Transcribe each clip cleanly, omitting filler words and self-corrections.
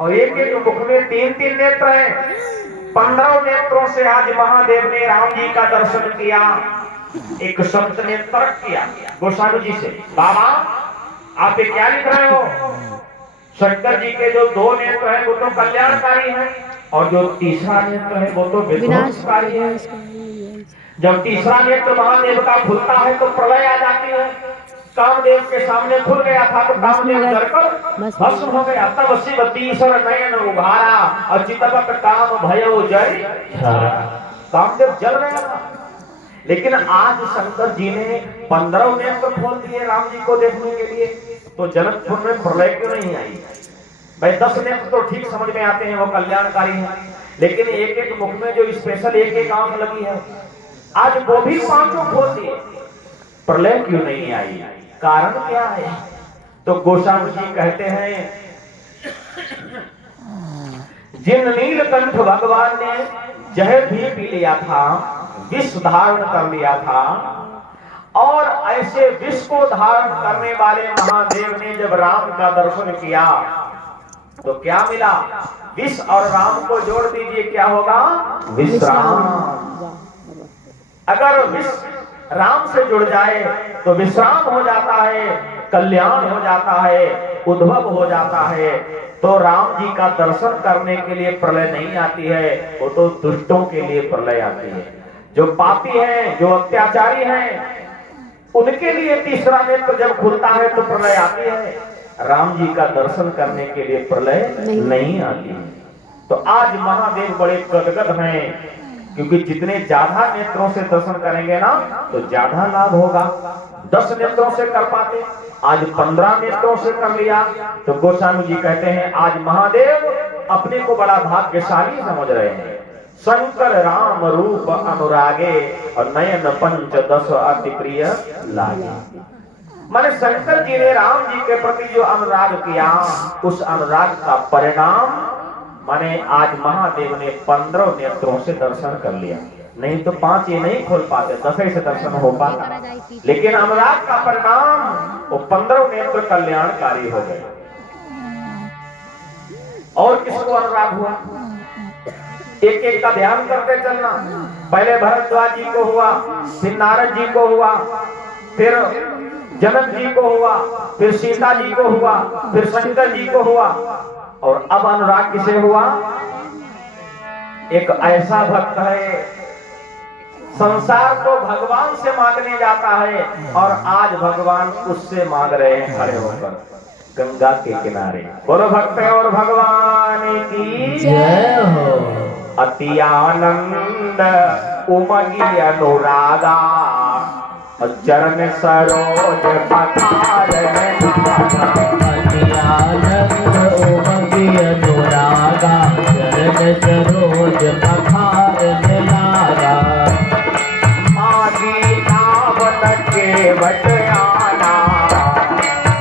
और एक एक मुख में 3-3 नेत्र हैं। 15 नेत्रों से आज महादेव ने राम जी का दर्शन किया। एक संत ने तर्क किया गोस्वामी जी से, बाबा आप ये क्या लिख रहे हो? शंकर जी के जो 2 नेत्र हैं वो तो कल्याणकारी हैं और जो तीसरा नेत्र है वो तो विध्वंसकारी है। जब तीसरा नेत्र महादेव का खुलता है तो प्रलय आ जाती है। कामदेव के सामने खुल गया था तो कामदेव डरकर भस्म हो गया। तब शिव तीसर नयन उभारा और चितवत काम भयो जय कामदेव जल गया था। लेकिन आज शंकर जी ने 15 नेत्र खोल दिए राम जी को देखने के लिए, तो जनकपुर में प्रलय क्यों नहीं आई? भाई 10 नेत्र तो ठीक समझ में आते हैं, वो कल्याणकारी हैं, लेकिन एक एक मुख में जो स्पेशल एक एक आंख लगी है, आज वो भी 5 खोल दिए, प्रलय क्यों नहीं आई? कारण क्या है? तो गोस्वामी जी कहते हैं, जिन नीलकंठ भगवान ने जहर भी पी लिया था, विष धारण कर लिया था, और ऐसे विष को धारण करने वाले महादेव ने जब राम का दर्शन किया तो क्या मिला? विष और राम को जोड़ दीजिए, क्या होगा? विश्राम। अगर विष राम से जुड़ जाए तो विश्राम हो जाता है, कल्याण हो जाता है, उद्भव हो जाता है। तो राम जी का दर्शन करने के लिए प्रलय नहीं आती है, वो तो दुष्टों के लिए प्रलय आती है। जो पापी हैं, जो अत्याचारी हैं, उनके लिए तीसरा नेत्र जब खुलता है तो प्रलय आती है। राम जी का दर्शन करने के लिए प्रलय नहीं आती है। तो आज महादेव बड़े गदगद हैं, क्योंकि जितने ज्यादा नेत्रों से दर्शन करेंगे ना तो ज्यादा लाभ होगा। 10 नेत्रों से कर पाते, आज 15 नेत्रों से कर लिया। तो गोस्वामी जी कहते हैं आज महादेव अपने को बड़ा भाग्यशाली समझ रहे हैं। शंकर राम रूप अनुरागे और नयन 5-10 अति प्रिय लागे। माने शंकर जी ने राम जी के प्रति जो अनुराग किया, उस अनुराग का परिणाम माने आज महादेव ने 15 नेत्रों से दर्शन कर लिया। नहीं तो 5 ये नहीं खोल पाते, 10 से दर्शन हो पाता। लेकिन अनुराग का परिणाम वो 15 नेत्र कल्याणकारी हो गए। और किसको अनुराग हुआ? एक एक का ध्यान करते चलना। पहले भरद्वाज जी को हुआ, फिर नारद जी को हुआ, फिर जनक जी को हुआ, फिर सीता जी को हुआ, फिर शंकर जी को हुआ, और अब अनुराग किसे हुआ? एक ऐसा भक्त है संसार को भगवान से मांगने जाता है, और आज भगवान उससे मांग रहे हैं खड़े होकर गंगा के किनारे। बोलो भक्त और भगवान की जय हो। अति आनंद उमगी अनुरागा और चरण सरोज पठारन लागा। अति आनंद उमगी अनुरागा चरण सरोज पठारन लागा। मागी नावन के बटयाना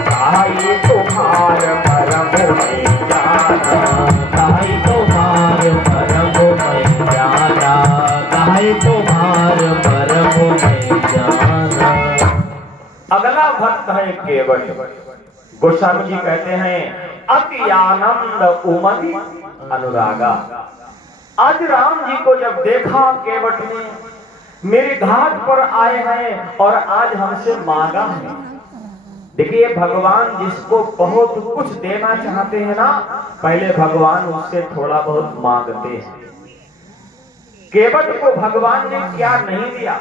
ताई तुम्हार परम में जाना। ताई तुम्हार परम में जाना। ताई तुम्हार परम में जाना। अगला भक्त है केवट। गोस्वामी जी कहते हैं अति आनंद उमगी अनुरागा। आज राम जी को जब देखा केवट ने, मेरे घाट पर आए हैं और आज हमसे मांगा है। देखिए भगवान जिसको बहुत कुछ देना चाहते हैं ना, पहले भगवान उससे थोड़ा बहुत मांगते हैं। केवट को भगवान ने क्या नहीं दिया?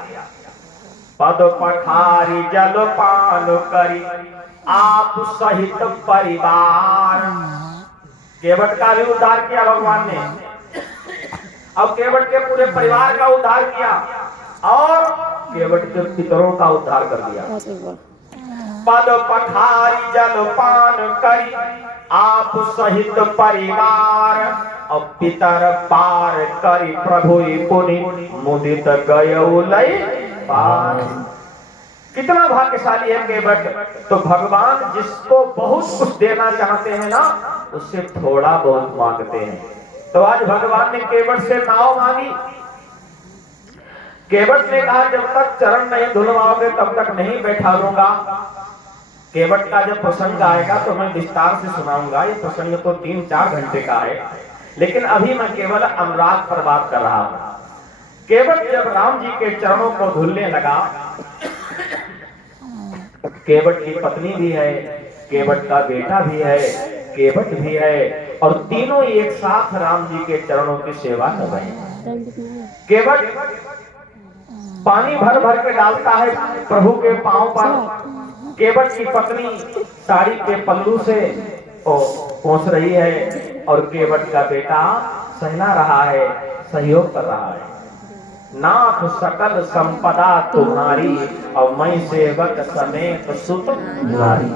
पद पठारी जल पान करी आप सहित परिवार। केवट का भी उद्धार किया भगवान ने, अब केवट के पूरे परिवार का उद्धार किया और केवट के पितरों का उद्धार कर दिया। पद पठारी जल पान करी आप सहित परिवार, और पितर पार करी प्रभु पुनि मुदित गयो लय पार। कितना भाग्यशाली है केवट। तो भगवान जिसको बहुत कुछ देना चाहते हैं ना, उससे थोड़ा बहुत मांगते हैं। तो आज भगवान ने केवट से नाव मांगी। केवट ने कहा जब तक चरण नहीं धुलवाओगे तब तक नहीं बैठा लूंगा। केवट का जब प्रसंग आएगा तो मैं विस्तार से सुनाऊंगा। ये प्रसंग तो 3-4 घंटे का है, लेकिन अभी मैं केवल अनुराग पर बात कर रहा हूं। केवट जब राम जी के चरणों को धुलने लगा, केवट की पत्नी भी है, केवट का बेटा भी है, केवट भी है, और तीनों एक साथ राम जी के चरणों की सेवा कर रहे हैं। केवट पानी भर भर के डालता है प्रभु के पांव पर। केवट की पत्नी साड़ी के पल्लू से पोंछ रही है, और केवट का बेटा सहला रहा है, सहयोग कर रहा है। नाथ सकल संपदा तुम्हारी, और मैं सेवक समेत सुत नारी,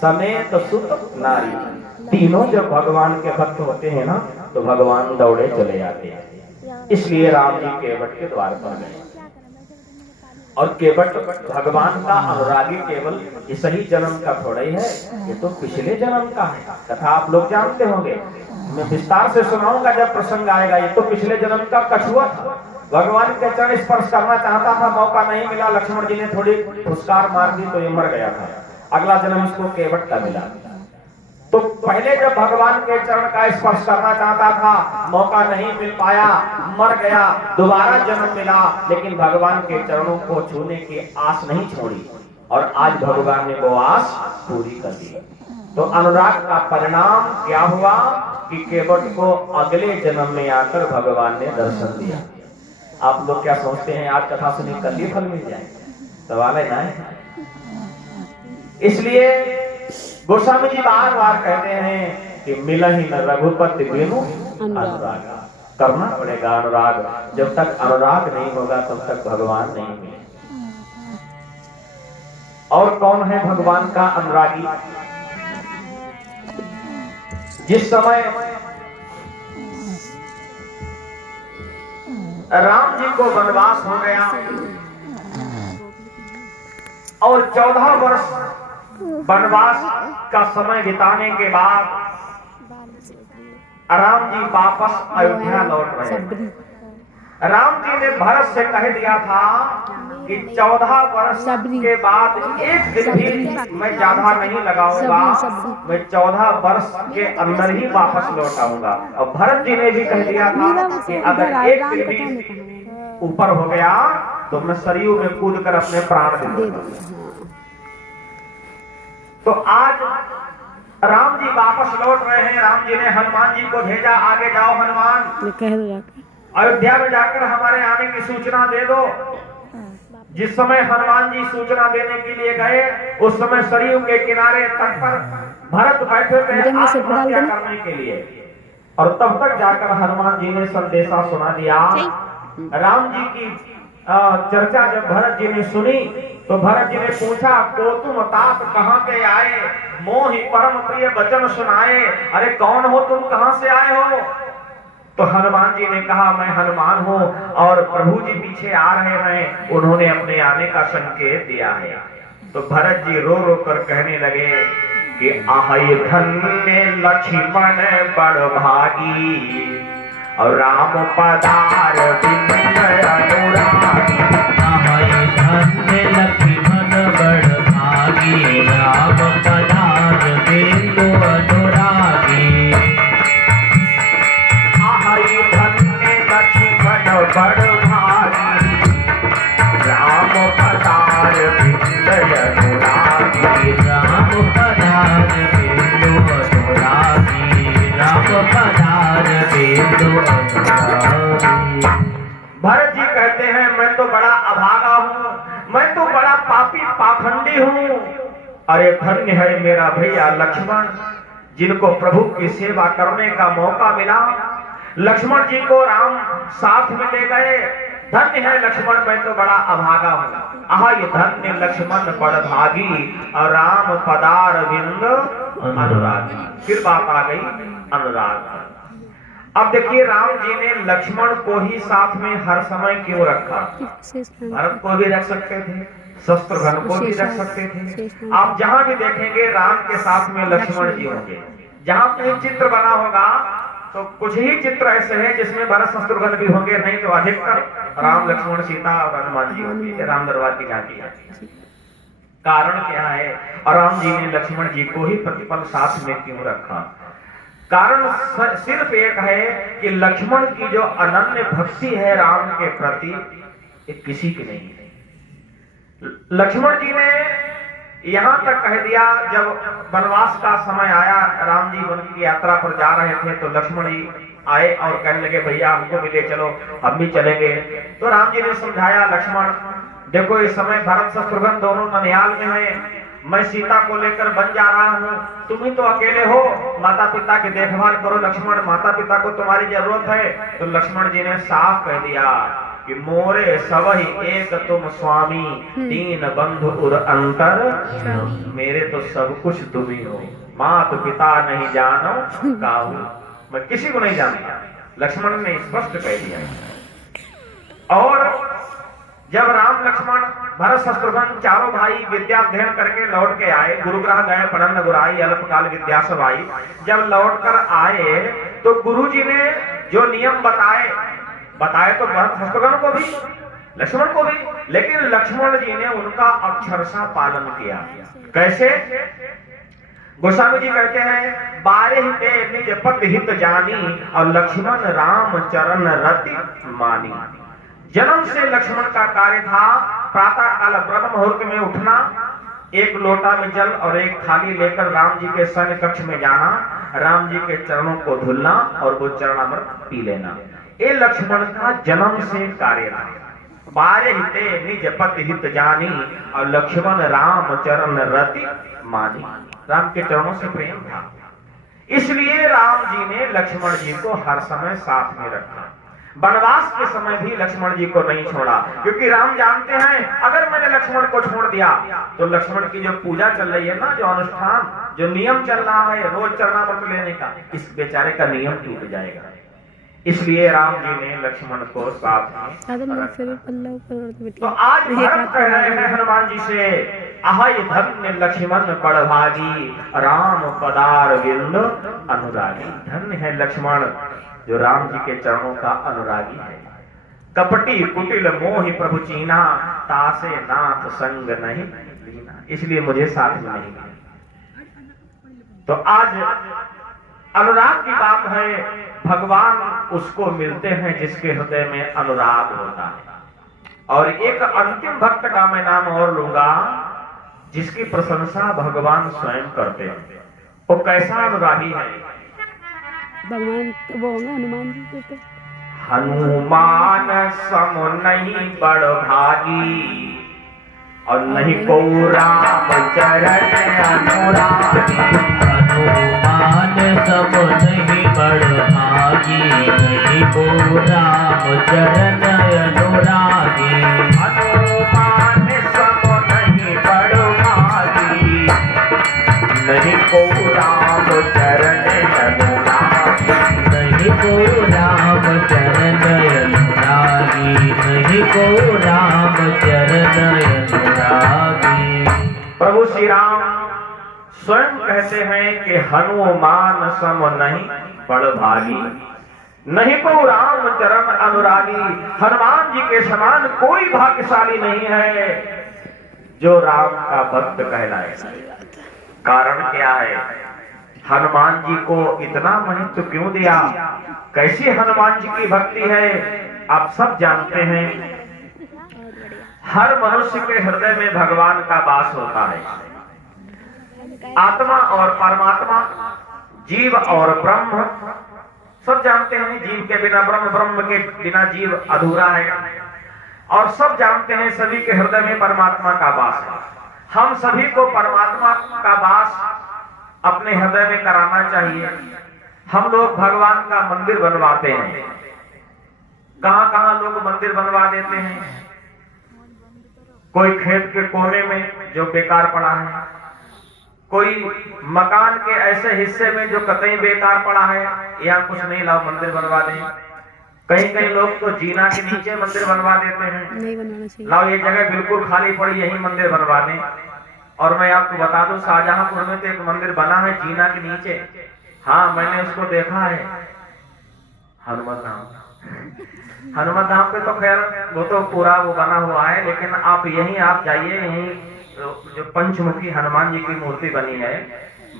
समेत सुत नारी। तीनों जब भगवान के भक्त होते हैं ना, तो भगवान दौड़े चले जाते हैं। इसलिए राम जी केवट के द्वार पर गए, और केवट भगवान का अनुरागी केवल इस ही जन्म का थोड़ा ही है, ये तो पिछले जन्म का है। कथा आप लोग जानते होंगे, मैं विस्तार से सुनाऊंगा जब प्रसंग आएगा। ये तो पिछले जन्म का कछुआ था, भगवान के चरण स्पर्श करना चाहता था, मौका नहीं मिला। लक्ष्मण जी ने थोड़ी फुसकार मार दी तो ये मर गया था। अगला जन्म इसको केवट का मिला। तो पहले जब भगवान के चरण का स्पर्श करना चाहता था, मौका नहीं मिल पाया, मर गया। दोबारा जन्म मिला, लेकिन भगवान के चरणों को छूने की आस नहीं छोड़ी, और आज भगवान ने वो आस पूरी कर दी। तो अनुराग का परिणाम क्या हुआ कि केवट को अगले जन्म में आकर भगवान ने दर्शन दिया। आप लोग क्या सोचते हैं आज कथा सुनी कल ही फल मिल जाए? सवाल है ना। इसलिए गोस्वामी जी बार बार कहते हैं कि मिला ही न रघुपति बिनु अनुराग। करना पड़ेगा अनुराग, जब तक अनुराग नहीं होगा तब तक भगवान नहीं मिले। और कौन है भगवान का अनुरागी? जिस समय राम जी को वनवास हो गया और 14 वर्ष वनवास का समय बिताने के बाद राम जी वापस अयोध्या लौट रहे हैं। राम जी ने भरत से कह दिया था कि 14 वर्ष के बाद एक दिन भी मैं ज्यादा नहीं लगाऊंगा, मैं 14 वर्ष के अंदर ही वापस लौट आऊंगा। और भरत जी ने भी कह दिया था कि अगर एक दिन भी ऊपर हो गया तो मैं सरयू में कूद कर अपने प्राण दे दूंगा। तो आज राम जी वापस लौट रहे हैं। राम जी ने हनुमान जी को भेजा, आगे जाओ हनुमान, अयोध्या में जाकर हमारे आने की सूचना दे दो। जिस समय हनुमान जी सूचना देने के लिए गए, उस समय सरयू के किनारे तट पर भरत बैठे थे आत्महत्या करने के लिए। और तब तक जाकर हनुमान जी ने संदेशा सुना दिया। राम जी की चर्चा जब भरत जी ने सुनी तो भरत जी ने पूछा, को तुम तात कहाँ के आए, मोहि परम प्रिय वचन सुनाए। अरे कौन हो तुम, कहाँ से आए हो? तो हनुमान जी ने कहा, मैं हनुमान हूँ और प्रभु जी पीछे आ रहे हैं, उन्होंने अपने आने का संकेत दिया है। तो भरत जी रो रो कर कहने लगे कि आहै धन्य लक्ष्मण बड़ भागी, और राम पधार बिंद अनुरागी। आहै धन्य लक्ष्मण बड़ भागी, राम पधार बिंद अनुरागी। आहै धन्य लक्ष्मण बड़ भागी, राम पधार बिंद अनुरागी। राम पधार बिंद अनुरागी, राम पधार बिंद अनुरागी। भरत जी कहते हैं, मैं तो बड़ा अभागा हूँ, मैं तो बड़ा पापी पाखंडी हूँ। अरे धन्य है मेरा भैया लक्ष्मण, जिनको प्रभु की सेवा करने का मौका मिला। लक्ष्मण जी को राम साथ में ले गए। धन्य है लक्ष्मण, मैं तो बड़ा अभागा हूँ। आहै धन्य लक्ष्मण बड़ भागी, और राम पधार बिंद अनुरागी। फिर बात आ गई अनुराग। अब देखिए, राम जी ने लक्ष्मण को ही साथ में हर समय क्यों रखा? भरत को भी रख सकते थे, शत्रुघ्न को भी रख सकते थे। आप जहां भी देखेंगे राम के साथ में लक्ष्मण जी होंगे। जहां कहीं चित्र बना होगा तो कुछ ही चित्र ऐसे हैं जिसमें भरत शत्रुघ्न भी होंगे, नहीं तो अधिकतर राम लक्ष्मण सीता और हनुमान जी होंगे। राम दरबार की झांकी है। कारण क्या है? और राम जी ने लक्ष्मण जी को ही प्रतिपल साथ में क्यों रखा? कारण सिर्फ एक है कि लक्ष्मण की जो अनन्य भक्ति है राम के प्रति, ये किसी की नहीं है। लक्ष्मण जी ने यहां तक कह दिया, जब वनवास का समय आया, राम जी वन की यात्रा पर जा रहे थे, तो लक्ष्मण जी आए और कहने लगे भैया हमको भी ले चलो, हम भी चलेंगे। तो राम जी ने समझाया, लक्ष्मण देखो इस समय भरत शत्रुघ्न दोनों ननिहाल में हैं, मैं सीता को लेकर बन जा रहा हूँ, तुम ही तो अकेले हो, माता पिता की देखभाल करो लक्ष्मण, माता पिता को तुम्हारी जरूरत है। तो लक्ष्मण जी ने साफ कह दिया कि मोरे सबही एक तुम स्वामी, तीन बंधु उर अंतर, मेरे तो सब कुछ तुम ही हो, माता पिता नहीं जानो काहू, मैं किसी को नहीं जानता। लक्ष्मण ने स्पष्ट कह दिया। और जब राम लक्ष्मण भरत शत्रुघ्न चारों भाई विद्या अध्ययन करके लौट के आए, गुरुग्रह गए पढ़न गुराई अल्पकाल विद्या सब आई, जब लौट कर आए तो गुरुजी ने जो नियम बताए तो भरत शत्रुघ्न को भी लक्ष्मण को भी, लेकिन लक्ष्मण जी ने उनका अक्षरशः पालन किया। कैसे? गोस्वामी जी कहते हैं, बारे हिते निज पद हित जानी, और लक्ष्मण राम चरण रति मानी। जन्म से लक्ष्मण का कार्य था प्रातः काल ब्रह्म मुहूर्त में उठना, एक लोटा में जल और एक थाली लेकर राम जी के सैन्य कक्ष में जाना, राम जी के चरणों को धुलना और वो चरणामृत पी लेना। ये लक्ष्मण का जन्म से कार्य था। बारे हिते निज पति हित जानी, और लक्ष्मण राम चरण रति मानी। राम के चरणों से प्रेम था, इसलिए राम जी ने लक्ष्मण जी को हर समय साथ में रखा। वनवास के समय भी लक्ष्मण जी को नहीं छोड़ा, क्योंकि राम जानते हैं अगर मैंने लक्ष्मण को छोड़ दिया तो लक्ष्मण की जो पूजा चल रही है ना, जो अनुष्ठान, जो नियम चल रहा है रोज चरणामृत लेने का, इस बेचारे का नियम टूट जाएगा। इसलिए राम जी ने लक्ष्मण को साथ में। तो आज भरत कह रहे हैं हनुमान जी से, आहय धन्य लक्ष्मण बड़भागी, राम पदार बिंद अनुरागी। धन्य है लक्ष्मण जो राम जी के चरणों का अनुरागी है। कपटी कुटिल मोहि प्रभु चीना, तासे नाथ संग नहीं लीना। इसलिए मुझे साथ में नहीं लिया। तो आज अनुराग की बात है, भगवान उसको मिलते हैं जिसके हृदय में अनुराग होता है। और एक अंतिम भक्त का मैं नाम और लूंगा, जिसकी प्रशंसा भगवान स्वयं करते हैं। वो कैसा अनुरागी है? भगवान वो होंगे हनुमान जी के। हनुमान सम नहीं बड़ भागी, और नहीं को राम चरण अनुरागी। हनुमान सम नहीं बड़ भागी, नहीं को राम चरण अनुरागी। हनुमान सम नहीं बड़ भागी, नहीं को राम चरण अनुरागी। नहीं को राम चरण अनुरागी, नहीं को राम चरण अनुरागी। प्रभु श्री राम स्वयं कहते हैं कि हनुमान सम नहीं बड़ भागी, नहीं को राम चरण अनुरागी। हनुमान जी के समान कोई भाग्यशाली नहीं है जो राम का भक्त कहलाए। कारण क्या है? हनुमान जी को इतना महत्व क्यों दिया? कैसी हनुमान जी की भक्ति है आप सब जानते हैं। हर मनुष्य के हृदय में भगवान का वास होता है। आत्मा और परमात्मा, जीव और ब्रह्म, सब जानते हैं। जीव के बिना ब्रह्म, ब्रह्म के बिना जीव अधूरा है। और सब जानते हैं सभी के हृदय में परमात्मा का वास है। हम सभी को परमात्मा का वास अपने हृदय में कराना चाहिए। हम लोग भगवान का मंदिर बनवाते हैं। कहां कहां लोग मंदिर बनवा देते हैं। कोई खेत के कोने में जो बेकार पड़ा है, कोई मकान के ऐसे हिस्से में जो कतई बेकार पड़ा है, यहाँ कुछ नहीं, लाओ मंदिर बनवा दें। कहीं कहीं लोग तो जीना के नीचे मंदिर बनवा देते हैं। नहीं बनवाना चाहिए। लाओ ये जगह बिल्कुल खाली पड़ी, यही मंदिर बनवा दें। और मैं आपको बता दूं, शाहजहांपुर में तो एक मंदिर बना है जीना के नीचे। हाँ, मैंने उसको देखा है। हनुमान धाम पे तो खैर वो तो पूरा वो बना हुआ है, लेकिन आप यहीं आप जाइए, यहीं जो पंचमुखी हनुमान जी की मूर्ति बनी है,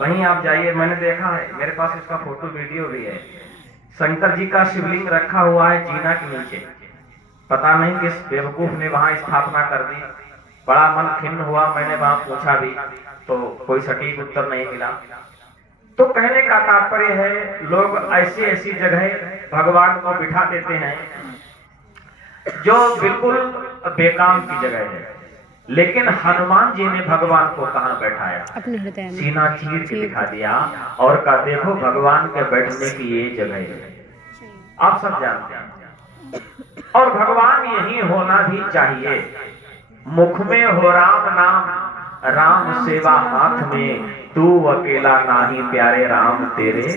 वहीं आप जाइए, मैंने देखा है, मेरे पास इसका फोटो वीडियो भी है। शंकर जी का शिवलिंग रखा हुआ है जीना के नीचे। पता नहीं किस बेवकूफ ने वहां स्थापना कर दी। बड़ा मन खिन्न हुआ, मैंने वहां पूछा भी तो कोई सटीक उत्तर नहीं मिला। तो कहने का तात्पर्य है, लोग ऐसी ऐसी जगह भगवान को बिठा देते हैं जो बिल्कुल बेकाम की जगह है। लेकिन हनुमान जी ने भगवान को कहाँ बैठाया? अपने हृदय में सीना चीर के दिखा दिया और कहा देखो भगवान के बैठने की ये जगह है। आप सब जानते हैं, और भगवान यही होना भी चाहिए। मुख में हो राम नाम, राम सेवा हाथ में, तू अकेला नाही प्यारे राम तेरे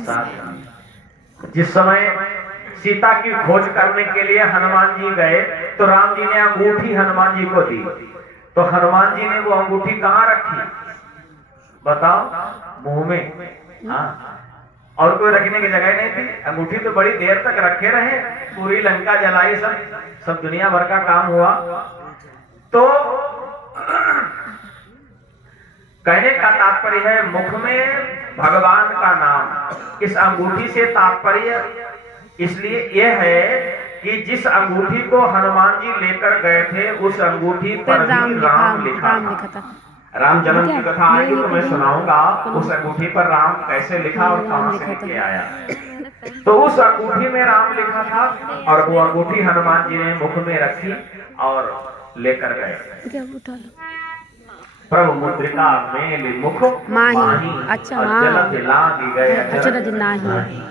साथ। जिस समय सीता की खोज करने के लिए हनुमान जी गए तो राम जी ने अंगूठी हनुमान जी को दी। तो हनुमान जी ने वो अंगूठी कहाँ रखी बताओ? मुंह में। हाँ, और कोई रखने की जगह नहीं थी। अंगूठी तो बड़ी देर तक रखे रहे, पूरी लंका जलाई, सब दुनिया भर का काम हुआ। तो कहने का तात्पर्य है, मुख में भगवान का नाम। इस अंगूठी से तात्पर्य इसलिए यह है कि जिस अंगूठी को हनुमान जी लेकर गए थे उस अंगूठी पर भी राम लिखा था। राम जन्म की कथा आएगी तो मैं सुनाऊंगा उस अंगूठी पर राम कैसे लिखा और कहां से लेके आया। तो उस अंगूठी में राम लिखा था और वो अंगूठी हनुमान जी ने मुख में रखी और लेकर गए। प्रभु मुद्रिका मेल मुख माही, अच्छा जलद लागी गए अचरज नाही।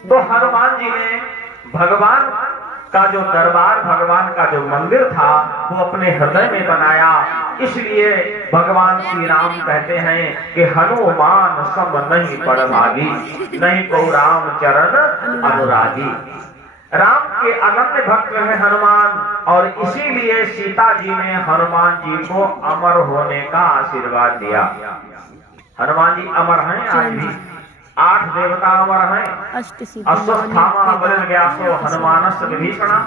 तो हनुमान जी ने भगवान का जो दरबार, भगवान का जो मंदिर था वो अपने हृदय में बनाया। इसलिए भगवान श्री राम कहते हैं कि हनुमान सम नहीं पड़भागी, नहीं को राम चरण अनुरागी। राम के अनन्य भक्त है हनुमान, और इसीलिए सीता जी ने हनुमान जी को अमर होने का आशीर्वाद दिया। हनुमान जी अमर हैं आज भी। 8 देवता अमर हैं। अश्वत्थामा बलिर्व्यासो हनुमानस्य विभीषणः,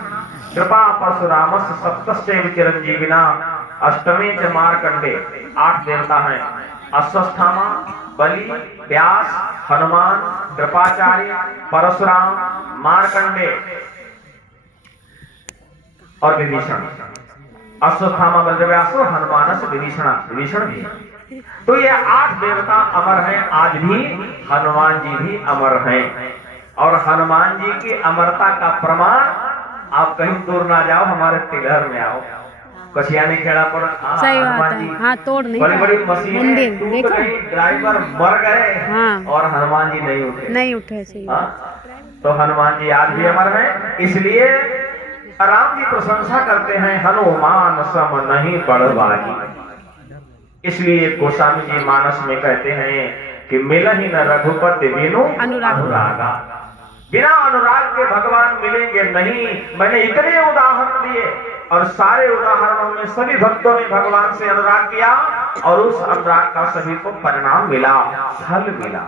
कृपा परशुरामस्य सप्तश्चैव चिरंजीविना, अष्टमे च मार्कंडे। 8 देवता हैं। अश्वत्थामा, बलि, व्यास, हनुमान, कृपाचार्य, परशुराम, मार्कंडे और विभीषण। अश्वत्थामा बलिर्व्यासो हनुमानस्य विभीषणः, विभीषण भी। तो ये 8 देवता अमर हैं। आज भी हनुमान जी भी अमर हैं। और हनुमान जी की अमरता का प्रमाण, आप कहीं दूर ना जाओ, हमारे तिलहर में आओ, कसियानी खेड़ा पर हनुमान जी बड़ी बड़ी मशीनें टूट गई, ड्राइवर मर गए, और हनुमान जी नहीं उठे। तो हनुमान जी आज भी अमर हैं। इसलिए राम जी प्रशंसा करते हैं, हनुमान सम नहीं पड़भागी। इसलिए गोस्वामी जी मानस में कहते हैं कि मिलहि न रघुपति बिनु अनुरागा। बिना अनुराग के भगवान मिलेंगे नहीं। मैंने इतने उदाहरण दिए और सारे उदाहरणों में सभी भक्तों ने भगवान से अनुराग किया और उस अनुराग का सभी को परिणाम मिला, फल मिला।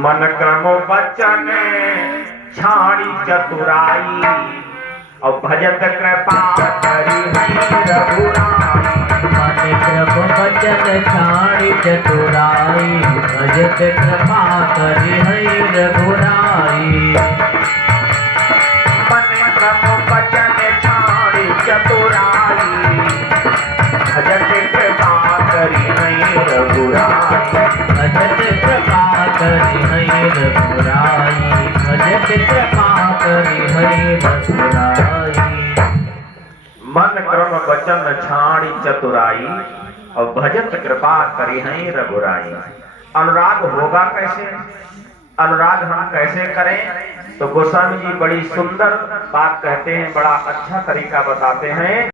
मन क्रम बचन छाड़ी चतुराई, और भजत कृपा करी रघुराई। मन क्रम बचन छाड़ी चतुराई, भजत कृपा करी रघुराई। मन क्रम बचन छाड़ी चतुराई, भजत कृपा करी रघुराई। भजत कृपा करी रघुराई, भजत कृपा करी रघुराई। मन क्रम वचन छाड़ी चतुराई, और भजत कृपा करी है रघुराई। अनुराग होगा कैसे? अनुराग हम कैसे करें? तो गोस्वामी जी बड़ी सुंदर बात कहते हैं, बड़ा अच्छा तरीका बताते हैं।